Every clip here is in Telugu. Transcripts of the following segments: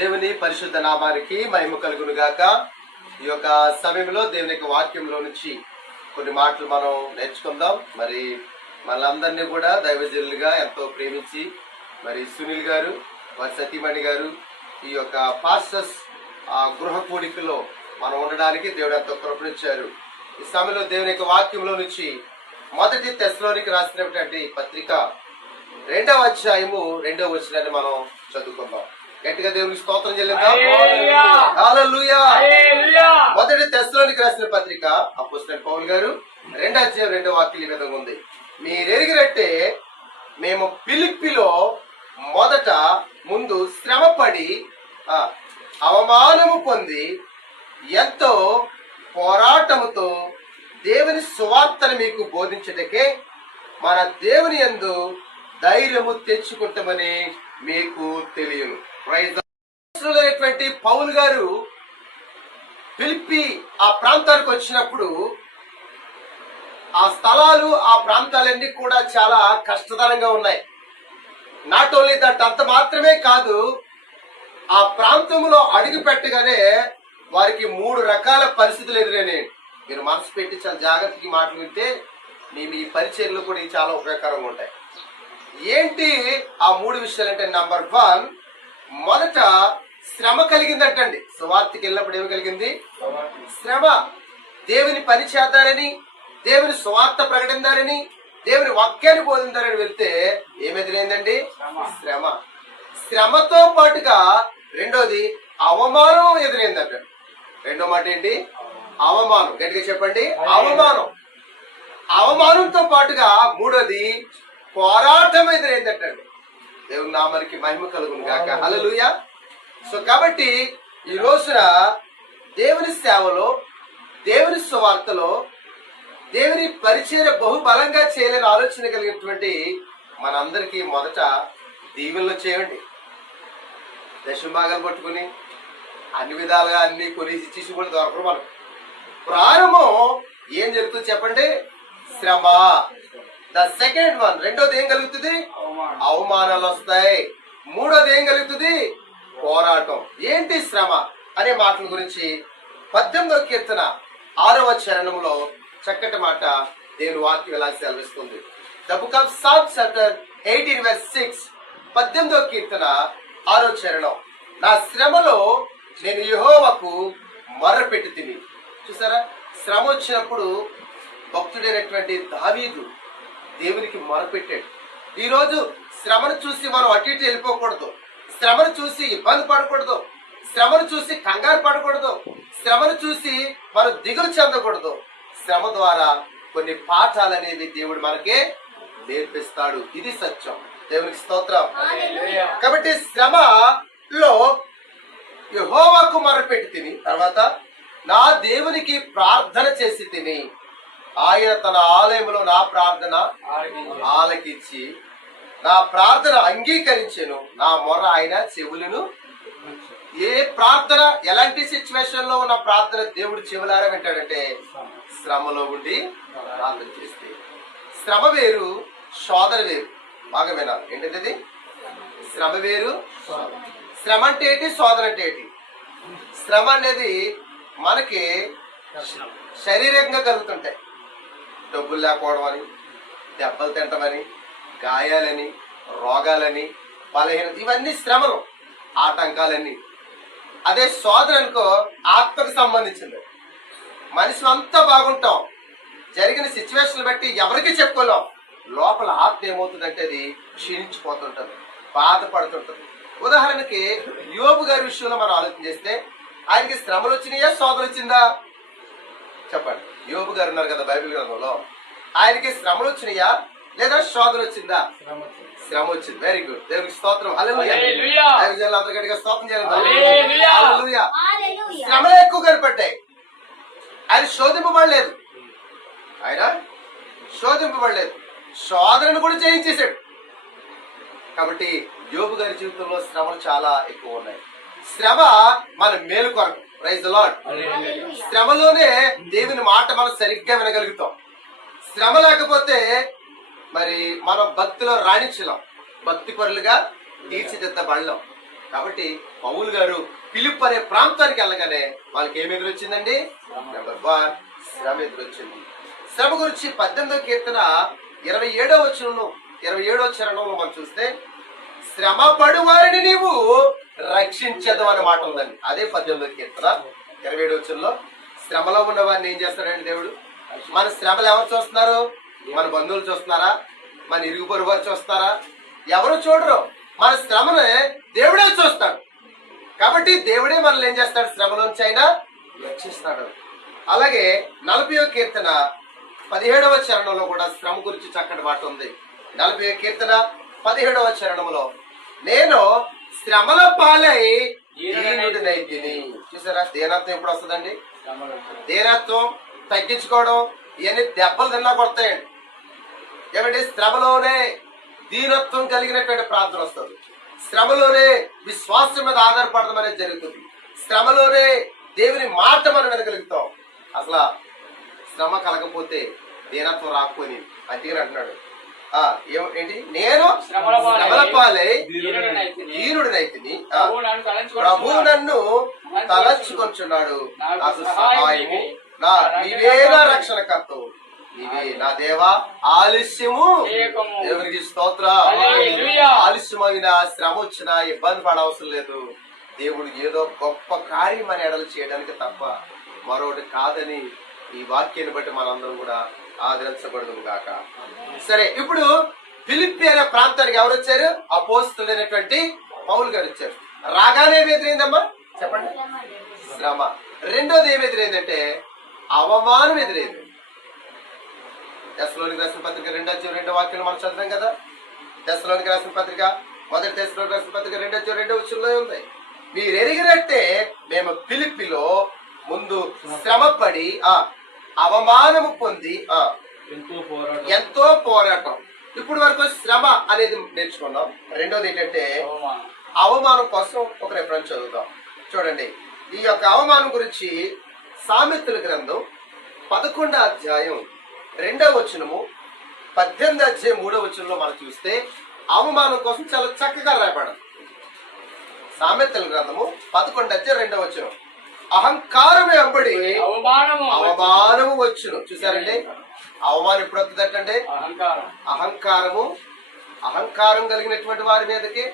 దేవుని పరిశుద్ధ నామానికి మహిమ కలుగును గాక ఈ యొక్క సమయంలో దేవుని యొక్క వాక్యంలో నుంచి కొన్ని మాటలు మనం నేర్చుకుందాం. మరి మనందరినీ కూడా దైవజనులుగా ఎంతో ప్రేమించి మరి సునీల్ గారు వారి సతీమణి గారు ఈ యొక్క పాస్టర్స్ ఆ గృహ కూడికలో మనం ఉండడానికి దేవుడు ఎంతో కృపణించారు ఈ సమయంలో దేవుని యొక్క వాక్యంలో నుంచి మొదటి తెస్లోనికి రాసినటువంటి పత్రిక రెండవ అధ్యాయము రెండవ వచనాన్ని మనం చదువుకుందాం. గట్టిగా దేవునికి స్తోత్రం చెల్లిద్దాం. మొదటి తెశలోనికి రాసిన పత్రిక అపోజిట్ పౌల్ గారు రెండో అధ్యాయం రెండో వాక్యం ఈ విధంగా ఉంది. మీరెరిగినట్టే మేము పిలిపిలో మొదట ముందు శ్రమపడి అవమానము పొంది ఎంతో పోరాటముతో దేవుని సువార్తను మీకు బోధించటకే మన దేవుని యందు ధైర్యము తెచ్చుకుంటామని మీకు తెలియను ప్రైజ్ అయినటువంటి పౌల్ గారు పిలిపి ఆ ప్రాంతానికి వచ్చినప్పుడు ఆ స్థలాలు ఆ ప్రాంతాలన్నీ కూడా చాలా కష్టతరంగా ఉన్నాయి. నాట్ ఓన్లీ దట్ అంత మాత్రమే కాదు ఆ ప్రాంతంలో అడుగు పెట్టగానే వారికి మూడు రకాల పరిస్థితులు ఎదురైనాయి. మీరు మనసు పెట్టి చాలా జాగ్రత్తగా మాట్లాడితే మేము ఈ మీ మీ పరిచర్లు కూడా చాలా ఉపయోగకరంగా ఉంటాయి. ఏంటి ఆ మూడు విషయాలు అంటే నంబర్ వన్ మొదట శ్రమ కలిగిందటండి. సువార్తకి వెళ్ళినప్పుడు ఏమి కలిగింది? శ్రమ. దేవుని పని చేద్దారని దేవుని సువార్త ప్రకటిందారని దేవుని వాక్యాన్ని బోధిందారని వెళ్తే ఏమి శ్రమ. శ్రమతో పాటుగా రెండోది అవమానం ఎదురైందట. రెండో మాట ఏంటి? అవమానం. గట్టిగా చెప్పండి. అవమానం. అవమానంతో పాటుగా మూడోది పోరాటం ఎదురైందటండి. దేవుని నామానికి మహిమ కలుగును గాక. హల్లెలూయా. సో కాబట్టి ఈ రోజున దేవుని సేవలో దేవుని సువార్తలో దేవుని పరిచయ బహుబలంగా చేయలేని ఆలోచన కలిగినటువంటి మనందరికీ మొదట దీవెనలు చేయండి. దశభాగాలు పట్టుకుని అన్ని విధాలుగా అన్ని కొని ఇచ్చేసి కూడా దొరకరు మనం ప్రారంభం ఏం జరుగుతుంది చెప్పండి? శ్రమ. ద సెకండ్ వన్ రెండోది ఏం కలుగుతుంది? అవమానాలు వస్తాయి మూడోది ఏం కలుగుతుంది? పోరాటం. ఏంటి శ్రమ అనే మాటల గురించి పద్దెనిమిదో కీర్తన ఆరవ చరణంలో చక్కటి మాట దేవుని వాక్యం ఎలా సెలవిస్తుంది? The book of chapter eighteen verse six పద్దెనిమిదో కీర్తన ఆరో చరణం. నా శ్రమలో నేను యెహోవాకు మొర్రపెట్టి తిని. చూసారా? శ్రమ వచ్చినప్పుడు భక్తుడైనటువంటి దావీదు దేవునికి మొరపెట్టాడు. ఈ రోజు శ్రమను చూసి మనం అటు ఇటు వెళ్ళిపోకూడదు. శ్రమను చూసి ఇబ్బంది పడకూడదు. శ్రమను చూసి కంగారు పడకూడదు. శ్రమను చూసి మనం దిగులు చెందకూడదు. శ్రమ ద్వారా కొన్ని పాఠాలు అనేవి దేవుడు మనకే నేర్పిస్తాడు. ఇది సత్యం. దేవునికి స్తోత్రం. కాబట్టి శ్రమలో యహోవాకు మొరపెట్టి తిని తర్వాత నా దేవునికి ప్రార్థన చేసి తిని ఆయన తన ఆలయంలో నా ప్రార్థన ఆలకించి నా ప్రార్థన అంగీకరించెను. నా మొర ఆయన చెవులను ఏ ప్రార్థన ఎలాంటి సిచ్యువేషన్లో ఉన్న ప్రార్థన దేవుడు చెవులారా వింటాడంటే శ్రమలో ఉండి ప్రార్థన చేస్తే. శ్రమ వేరు శోధన వేరు. బాగా వినాలి. ఏంటంటే శ్రమ వేరు శ్రమ అంటే ఏంటి? శోధన అంటే ఏంటి? శ్రమ అనేది మనకి శారీరకంగా కలుగుతుంటాయి. డబ్బులు లేకపోవడం అని దెబ్బలు తింటమని గాయాలని రోగాలని బలహీనత ఇవన్నీ శ్రమలు ఆటంకాలన్నీ. అదే శోధన అనుకో ఆత్మకు సంబంధించింది. మనిషి అంతా బాగుంటాం. జరిగిన సిచ్యువేషన్ బట్టి ఎవరికి చెప్పుకోలేం. లోపల ఆత్మ ఏమవుతుందంటే అది క్షీణించిపోతుంటుంది బాధపడుతుంటుంది. ఉదాహరణకి యోబు గారి విషయంలో మనం ఆలోచన చేస్తే ఆయనకి శ్రమలు వచ్చినాయా శోధన వచ్చిందా? చెప్పండి. యోబు గారు ఉన్నారు కదా బైబిల్ గ్రంథంలో. ఆయనకి శ్రమలు వచ్చినాయా? లేదా శోధన వచ్చిందా? శ్రమ వచ్చింది. వెరీ గుడ్ దేవునికి స్తోత్రం. హల్లెలూయా హల్లెలూయా. దైవజనులు అందరూ గట్టిగా స్తోత్రం చేయాలి హల్లెలూయా. హల్లెలూయా. శ్రమలే ఎక్కువ కనపడ్డాయి. ఆయన శోధింపబడలేదు. ఆయన శోధింపబడలేదు. శోధనను కూడా జయించేశాడు కాబట్టి యోబు గారి జీవితంలో శ్రమలు చాలా ఎక్కువ ఉన్నాయి. శ్రమ మన మేలు కొరకు. ప్రైజ్ లాడ్ శ్రమలోనే దేవుని మాట మనం సరిగ్గా వినగలుగుతాం. శ్రమ లేకపోతే మరి మనం భక్తిలో రాణించలేం. భక్తి పరులుగా తీర్చిదిద్దబడలేం కాబట్టి పౌలు గారు పిలుపు అనే ప్రాంతానికి వెళ్ళగానే వాళ్ళకి ఏమి ఎదురొచ్చిందండి? నెంబర్ వన్ శ్రమ ఎదురొచ్చింది. శ్రమ గురించి పద్దెనిమిదో కీర్తన ఇరవై ఏడో వచనంలో ఇరవై ఏడో చరణంలో మనం చూస్తే శ్రమ పడు వారిని నీవు రక్షించదు అనే మాట ఉందండి. అదే పద్దెనిమిదో కీర్తన ఇరవై ఏడు వచనంలో శ్రమలో ఉన్న వారిని ఏం చేస్తాడండి దేవుడు? మన శ్రమలు ఎవరు చూస్తున్నారు? మన బంధువులు చూస్తున్నారా? మన ఇరుగు పొరుగు వారు చూస్తారా ఎవరు చూడరు. మన శ్రమను దేవుడే చూస్తాడు. కాబట్టి దేవుడే మనల్ని ఏం చేస్తాడు? శ్రమలోంచి అయినా రక్షిస్తాడు. అలాగే నలభై కీర్తన పదిహేడవ చరణంలో కూడా శ్రమ గురించి చక్కటి మాట ఉంది. నలభై కీర్తన పదిహేడవ చరణంలో నేను శ్రమల పాలై దీనుడినైతిని చూసారా? దేనత్వం ఎప్పుడు వస్తుందండి? దీనత్వం తగ్గించుకోవడం ఇవన్నీ దెబ్బలు తిన్నా కొడతాయండి. ఏమంటే శ్రమలోనే దీనత్వం కలిగినటువంటి ప్రార్థన వస్తుంది. శ్రమలోనే విశ్వాసం మీద ఆధారపడడం అనేది జరుగుతుంది. శ్రమలోనే దేవుని మాట మనం వినగలుగుతాం. అసలు శ్రమ కలగపోతే దీనత్వం రాకపోయి అందుకని అంటున్నాడు. ఏంటి నేను నన్ను తలంచుకొనుచున్నాడు. ప్రభు నన్ను తలచుకొంచున్నాడు నాకు సహాయము నా నీవే నా రక్షణకర్తవు నీవే నా దేవా ఆలస్యము. దేవునికి స్తోత్ర. ఆలస్యమైన శ్రమ వచ్చినా ఇబ్బంది పడవసరం లేదు దేవుడు ఏదో గొప్ప కార్యం మన ఎడలు చేయడానికి తప్ప మరొకటి కాదని ఈ వాక్యాన్ని బట్టి మనందరం కూడా ఆదరించబడదు గాక. సరే ఇప్పుడు ఫిలిప్పి అనే ప్రాంతానికి ఎవరు వచ్చారు? అపోస్తులైనటువంటి పౌల్ గారు వచ్చారు. రాగానే ఎదురైందమ్మా? చెప్పండి. శ్రమ. రెండోది ఏమి ఎదురైందంటే అవమానం ఎదురైంది. దశలోనికి రాసిన పత్రిక రెండో అధ్యాయం రెండో వాక్యం మనం చదివాం కదా. దశలోనికి రాసిన పత్రిక మొదటి దశలోనికి రాసిన పత్రిక రెండో అధ్యాయం రెండో విషయంలో ఉంది. మీరు ఎరిగినట్టే మేము పిలిపిలో ముందు శ్రమపడి ఆ అవమానము పొంది ఎంతో పోరాటం. ఎంతో పోరాటం. ఇప్పుడు వరకు శ్రమ అనేది నేర్చుకున్నాం. రెండోది ఏంటంటే అవమానం. అవమానం కోసం ఒక రెఫరెన్స్ చదువుతాం చూడండి ఈ యొక్క అవమానం గురించి సామెతల గ్రంథం పదకొండో అధ్యాయం రెండవ వచనము పద్దెనిమిది అధ్యాయం మూడవ వచనంలో మనం చూస్తే అవమానం కోసం చాలా చక్కగా రాయబడదు. సామెతల గ్రంథము పదకొండు అధ్యాయం రెండవ వచనం. అహంకారం వెంబడి అవమానము అవమానము వచ్చును. చూసారండి? అవమానం ఎప్పుడు వస్తుందటండి? అహంకారం. అహంకారము అహంకారం కలిగినటువంటి వారి మీదకి.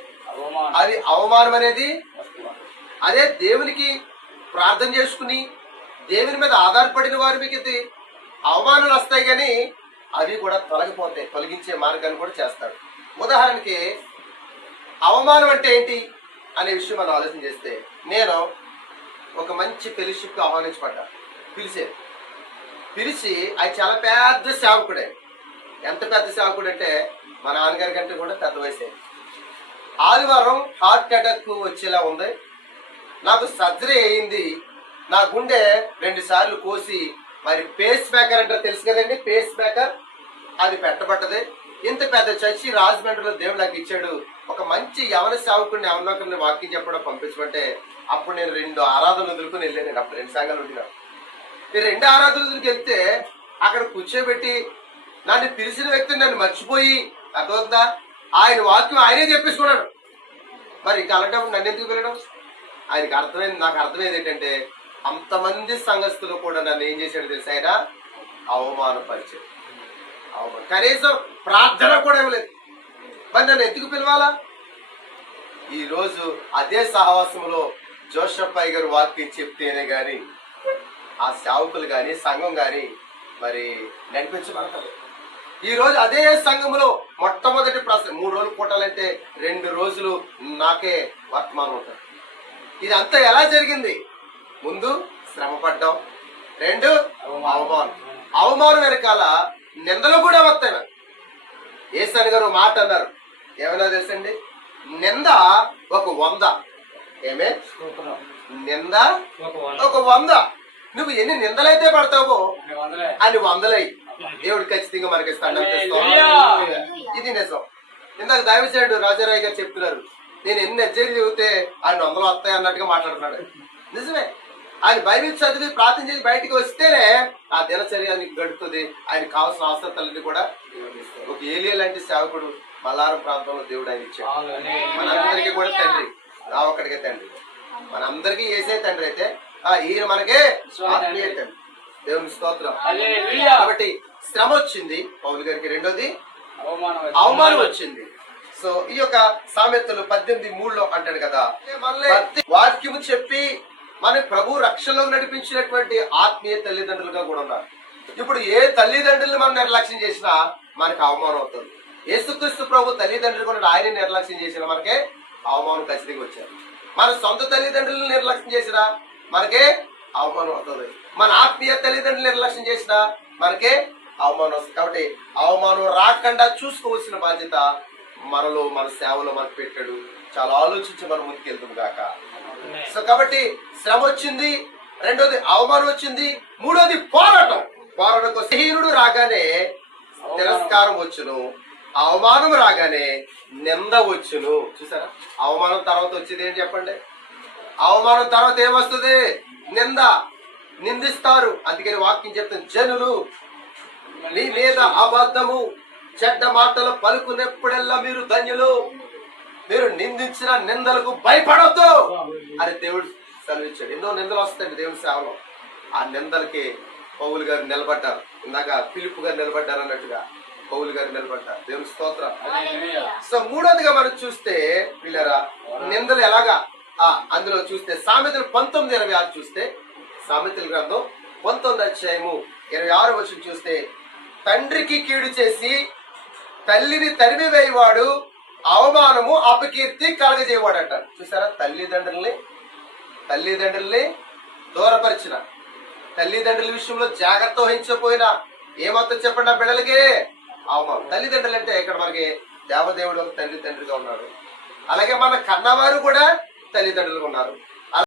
అది అవమానం అనేది. అదే దేవునికి ప్రార్థన చేసుకుని దేవుని మీద ఆధారపడిన వారి మీదకి అవమానాలు వస్తాయి కానీ అవి కూడా తొలగిపోతాయి తొలగించే మార్గాన్ని కూడా చేస్తాడు. ఉదాహరణకి అవమానం అంటే ఏంటి? అనే విషయం మనం ఆలోచన చేస్తే నేను ఒక మంచి ఫెలోషిప్కి ఆహ్వానించబడ్డా. పిలిచే. పిలిచి అది చాలా పెద్ద సేవకుడే. ఎంత పెద్ద సేవకుడు అంటే మా నాన్నగారి కంటే కూడా పెద్ద వయసే. ఆదివారం హార్ట్ అటాక్ వచ్చేలా ఉంది. నాకు సర్జరీ అయింది. నా గుండె రెండు సార్లు కోసి మరి పేస్ మేకర్ అంటే తెలుసు కదండి పేస్ మేకర్ అది పెట్టబడ్డది. ఇంత పెద్ద చర్చి రాజమండ్రిలో దేవుడు నాకు ఇచ్చాడు. ఒక మంచి యవన సేవకుడిని ఎవరినొకరిని వాక్యం చెప్పడం పంపించమంటే అప్పుడు నేను రెండు ఆరాధనలు వదులుకుని వెళ్ళాను. నేను అప్పుడు రెండు సంఘాలు ఉండినా. నేను రెండు ఆరాధనలకు వెళ్తే అక్కడ కూర్చోబెట్టి నన్ను పిలిచిన వ్యక్తిని నన్ను మర్చిపోయి అర్థమవుతుందా? ఆయన వాక్యం ఆయనే చెప్పేసుకున్నాడు. మరి ఇంకా అలాంటప్పుడు నన్ను ఎందుకు పిలవడం? ఆయనకి అర్థమైంది నాకు అర్థమైంది ఏంటంటే అంతమంది సంఘస్థులు కూడా నన్ను ఏం చేశాడు తెలుసు ఆయన? అవమానపరిచాడు కనీసం ప్రార్థన కూడా ఇవ్వలేదు. మరి నన్ను ఎందుకు పిలవాలా? ఈ రోజు అదే సహవాసంలో జోషప్ గారు వాక్యం చెప్తేనే గాని ఆ సేవకులు గాని సంఘం గాని మరి నడిపించబడతారు ఈ రోజు అదే సంఘంలో మొట్టమొదటి ప్రస మూడు రోజులు పూటాలంటే రెండు రోజులు నాకే వర్తమానం ఉంటుంది. ఇది అంతా ఎలా జరిగింది? ముందు శ్రమ పడ్డాం రెండు అవమానం. అవమానం వెనకాల నిందలు కూడా వస్తాయి. ఏసన్ గారు మాట అన్నారు ఏమైనా తెలుసండి నింద ఒక వంద ఏమే. నింద ఒక వంద. నువ్వు ఎన్ని నిందలైతే పడతావో అనే వందలే. దేవుడు ఖచ్చితంగా మనకి. ఇది నిజం ఇందాక దైవచేయుడు రాజారాయ్ గారు చెప్తున్నారు నేను ఎన్ని అధ్యయనం చెబితే ఆయన వందలు వస్తాయి అన్నట్టుగా మాట్లాడుతున్నాడు నిజమే ఆయన బైబిల్ చదివి ప్రార్థన చేసి బయటికి వస్తేనే ఆ దినచర్య ఆయనకి గడుపుతుంది. ఆయన కావాల్సిన అవసరతలన్నీ కూడా ఒక ఏలియా లాంటి సేవకుడు మల్లారం ప్రాంతంలో దేవుడు ఆయన ఇచ్చాడు. మనందరికీ కూడా తండ్రి. నా ఒక్కడికే తండ్రి. మనందరికీ ఏసే తండ్రి అయితే ఆ ఈయన మనకే ఆత్మీయ తండ్రి. దేవుని స్తోత్రం. కాబట్టి శ్రమ వచ్చింది పౌలు గారికి. రెండోది అవమానం వచ్చింది. సో ఈ యొక్క సామెతలు పద్దెనిమిది మూడులో అంటాడు కదా. వాక్యము చెప్పి మన ప్రభు రక్షణలో నడిపించినటువంటి ఆత్మీయ తల్లిదండ్రులుగా కూడా ఉన్నారు. ఇప్పుడు ఏ తల్లిదండ్రులు మనం నిర్లక్ష్యం చేసినా మనకి అవమానం అవుతుంది. యేసుక్రీస్తు ప్రభు తల్లిదండ్రులు కూడా ఆయన నిర్లక్ష్యం చేసినా మనకే అవమానం ఖచ్చితంగా వచ్చారు. మన సొంత తల్లిదండ్రులను నిర్లక్ష్యం చేసినా మనకే అవమానం అవుతుంది. మన ఆత్మీయ తల్లిదండ్రులు నిర్లక్ష్యం చేసినా మనకే అవమానం వస్తుంది. కాబట్టి అవమానం రాకుండా చూసుకోవాల్సిన బాధ్యత మనలో మన సేవలో మనకు పెట్టాడు. చాలా ఆలోచించి మనం ముందుకెళ్తాం కాక సో కాబట్టి శ్రమ వచ్చింది రెండోది అవమానం వచ్చింది మూడోది పోరాటం. పోరాటం కోసం హీనుడు రాగానే తిరస్కారం వచ్చును అవమానం రాగానే నింద వచ్చును. చూసారా? అవమానం తర్వాత వచ్చేది ఏంటి చెప్పండి? అవమానం తర్వాత ఏమొస్తుంది? నింద. నిందిస్తారు. అందుకని వాక్యం చెప్తాను. జనులు మీ మీద అబద్ధము చెడ్డ మాటలు పలుకునేప్పుడల్లా మీరు ధన్యులు. మీరు నిందించిన నిందలకు భయపడొద్దు! అని దేవుడు సెలవిచ్చాడు. ఎన్నో నిందలు వస్తాయండి దేవుడి సేవలో. ఆ నిందలకి పౌలు గారు నిలబడ్డారు. ఇందాక పిలుపు గారు నిలబడ్డారు అన్నట్టుగా పౌలు గారు నిలబడ్డారు. దేవుని స్తోత్రం. సో మూడోదిగా మనం చూస్తే పిల్లరా నిందలు ఎలాగా? ఆ అందులో చూస్తే సామెతలు పంతొమ్మిది ఇరవై ఆరు చూస్తే సామెతల గ్రంథం పంతొమ్మిది అధ్యాయము ఇరవై ఆరు వచ్చిన చూస్తే తండ్రికి కీడు చేసి తల్లిని తరిమి వేయవాడు అవమానము అపకీర్తి కలగజేయవాడు అంటారు చూసారా? తల్లిదండ్రుల్ని తల్లిదండ్రుల్ని దూరపరిచిన తల్లిదండ్రుల విషయంలో జాగ్రత్త వహించకపోయినా ఏమవుతుంది చెప్పండి ఆ బిడ్డలకి? అవమానం. తల్లిదండ్రులు అంటే ఇక్కడ మనకి దేవదేవుడు ఒక తల్లి ఉన్నాడు. అలాగే మన కన్నవారు కూడా తల్లిదండ్రులుగా ఉన్నారు.